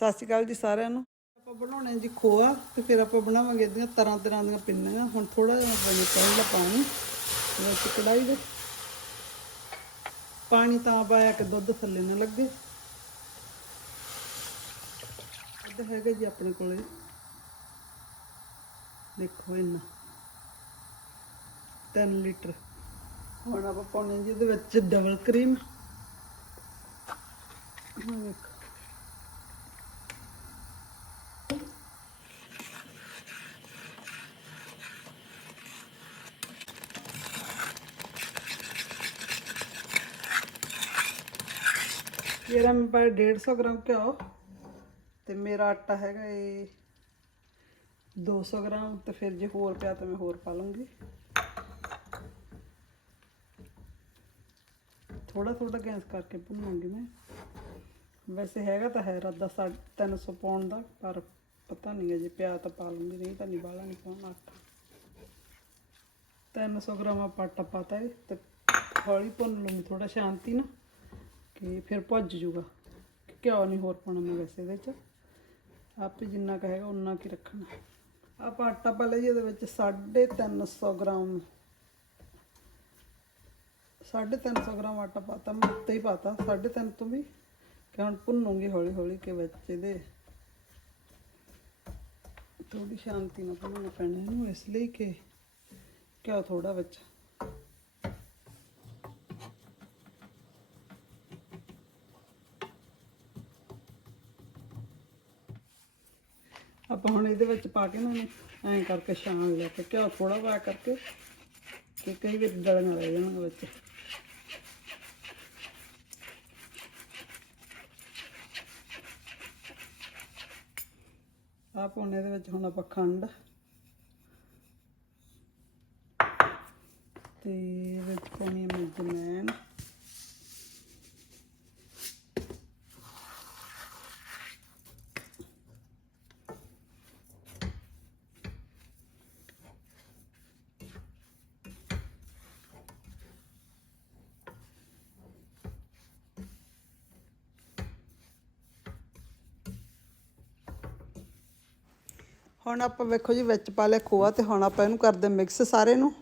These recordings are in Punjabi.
ਸਤਿ ਸ਼੍ਰੀ ਅਕਾਲ ਜੀ ਸਾਰਿਆਂ ਨੂੰ। ਆਪਾਂ ਬਣਾਉਣੇ ਜੀ ਖੋਆ ਤੇ ਫਿਰ ਆਪਾਂ ਬਣਾਵਾਂਗੇ ਇਹਦੀਆਂ ਤਰ੍ਹਾਂ ਤਰ੍ਹਾਂ ਦੀਆਂ ਪਿੰਨੀਆਂ। ਹੁਣ ਥੋੜਾ ਜਿਹਾ ਪਾਣੀ ਪਹਿਲਾਂ ਪਾਣੀ ਵਿੱਚ ਕੜਾਈ ਦੇ। ਪਾਣੀ ਤਾਂ ਪਾਇਆ ਕਿ ਦੁੱਧ ਥੱਲੇ ਨਾ ਲੱਗੇ। ਦੁੱਧ ਹੈਗਾ ਜੀ ਆਪਣੇ ਕੋਲੇ। ਦੇਖੋ ਇੰਨਾ। 3 ਲੀਟਰ। ਹੁਣ ਆਪਾਂ ਪਾਉਣੇ ਜੀ ਇਹਦੇ ਵਿੱਚ ਡਬਲ ਕਰੀਮ। ਦੇਖੋ ਜਿਹੜਾ ਮੇਰਾ ਮੈਂ ਪਾਇਆ 150 ਗ੍ਰਾਮ ਘਿਓ ਤੇ ਮੇਰਾ ਆਟਾ ਹੈਗਾ ਇਹ 200 ਗ੍ਰਾਮ ਤੇ ਫਿਰ ਜੇ ਹੋਰ ਪਿਆ ਤਾਂ ਮੈਂ ਹੋਰ ਪਾ ਲੂੰਗੀ। ਥੋੜਾ ਥੋੜਾ ਗੈਸ ਕਰਕੇ ਭੁੰਨਾਂਗੀ ਮੈਂ। ਵੈਸੇ ਹੈਗਾ ਤਾਂ ਹੈ ਰੱਦਾ 350 ਪਾਉਣ ਦਾ, ਪਰ ਪਤਾ ਨਹੀਂ ਹੈ ਜੇ ਪਿਆ ਤਾਂ ਪਾ ਲੂੰਗੀ, ਨਹੀਂ ਤਾਂ ਨਹੀਂ ਬਾਲਾ ਨਹੀਂ ਪਾਉਣਾ ਆਟਾ। 300 ਗ੍ਰਾਮ ਆਪਾਂ ਆਟਾ ਪਾਤਾ ਹੈ ਤੇ ਹੌਲੀ ਭੁੰਨ ਲੂੰਗੀ ਥੋੜਾ ਸ਼ਾਂਤੀ ਨਾਲ। ਕਿ ਫਿਰ ਭੁੱਜ ਜੂਗਾ। ਘਿਓ ਨਹੀਂ ਹੋਰ ਪਾਉਣਾ ਮੈਂ ਵੈਸੇ ਇਹਦੇ ਚ। ਆਪੇ ਜਿੰਨਾ ਕਹੇਗਾ ਉਨਾ ਕੀ ਰੱਖਣਾ। ਆਪਾਂ ਆਟਾ ਪਾ ਲਈ ਇਹਦੇ ਵਿੱਚ 350 ਗ੍ਰਾਮ। 350 ਗ੍ਰਾਮ ਆਟਾ ਪਾਤਾ, ਮੈਂ ਉੱਤੇ ਹੀ ਪਾਤਾ 3.5 ਤੋਂ ਵੀ। ਕਿ ਹੁਣ ਭੁੰਨੂਗੀ ਹੌਲੀ ਹੌਲੀ ਕਿ ਵਿੱਚ ਇਹਦੇ। ਥੋੜੀ ਸ਼ਾਂਤੀ ਨਾਲ ਭੁੰਨਣਾ ਪੈਣਾ ਇਹਨੂੰ, ਇਸ ਲਈ ਕਿ ਘਿਓ ਥੋੜਾ ਵਿੱਚ। ਆਪਾਂ ਹੁਣ ਇਹਦੇ ਵਿੱਚ ਪਾ ਕੇ ਨਾ ਇਹਨੂੰ ਐਂ ਕਰਕੇ ਛਾਣ ਲਿਆ ਤੇ ਘਿਓ ਥੋੜਾ ਪਾ ਕਰਕੇ ਕਿ ਕਈ ਵਾਰ ਡਲਣ ਰਹਿ ਜਾਣਗੇ ਵਿੱਚ। ਆ ਪਾਉਣੇ ਇਹਦੇ ਵਿੱਚ ਹੁਣ ਆਪਾਂ ਖੰਡ ਤੇ ਇਹਦੇ ਵਿੱਚ ਪਾਉਣੀ ਹੈ ਜਮੈਨ ਹੁਣ ਆਪਾਂ ਵੇਖੋ ਜੀ ਵਿੱਚ ਪਾ ਲਿਆ ਖੋਆ ਤੇ ਹੁਣ ਆਪਾਂ ਇਹਨੂੰ ਕਰਦੇ ਮਿਕਸ ਸਾਰੇ ਨੂੰ।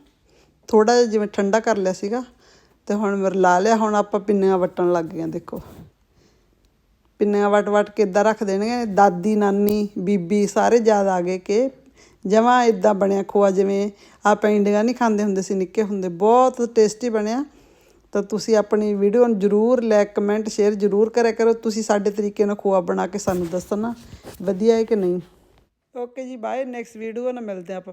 ਥੋੜਾ ਜਿਹਾ ਜਿਵੇਂ ਠੰਡਾ ਕਰ ਲਿਆ ਸੀਗਾ ਤੇ ਹੁਣ ਮਰ ਲਿਆ, ਹੁਣ ਆਪਾਂ ਪਿੰਨੀਆਂ ਵਟਣ ਲੱਗ ਗਏ ਦੇਖੋ। ਪਿੰਨੀਆਂ ਵਟ ਵਟ ਕੇ ਇਦਾਂ ਰੱਖ ਦੇਣਗੇ, ਦਾਦੀ, ਨਾਨੀ, ਬੀਬੀ ਸਾਰੇ ਯਾਦ ਆ ਗਏ ਕਿ ਜਮਾ ਇਦਾਂ ਬਣਿਆ ਖੋਆ ਜਿਵੇਂ ਆਪਾਂ ਪੈਂਡੀਆਂ ਨਹੀਂ ਖਾਂਦੇ ਹੁੰਦੇ ਸੀ, ਨਿੱਕੇ ਹੁੰਦੇ, ਬਹੁਤ ਟੇਸਟੀ ਬਣਿਆ। ਤਾਂ ਤੁਸੀਂ ਆਪਣੀ ਵੀਡੀਓ ਨੂੰ ਜਰੂਰ ਲਾਈਕ ਕਮੈਂਟ ਸ਼ੇਅਰ ਜਰੂਰ ਕਰਿਆ ਕਰੋ। ਤੁਸੀਂ ਸਾਡੇ ਤਰੀਕੇ ਨਾਲ ਖੋਆ ਬਣਾ ਕੇ ਸਾਨੂੰ ਦੱਸਣਾ, ਵਧੀਆ ਹੈ ਕਿ ਨਹੀਂ? ਓਕੇ ਜੀ ਬਾਏ ਨੈਕਸਟ ਵੀਡੀਓ ਨਾਲ ਮਿਲਦੇ ਹਾਂ ਆਪਾਂ।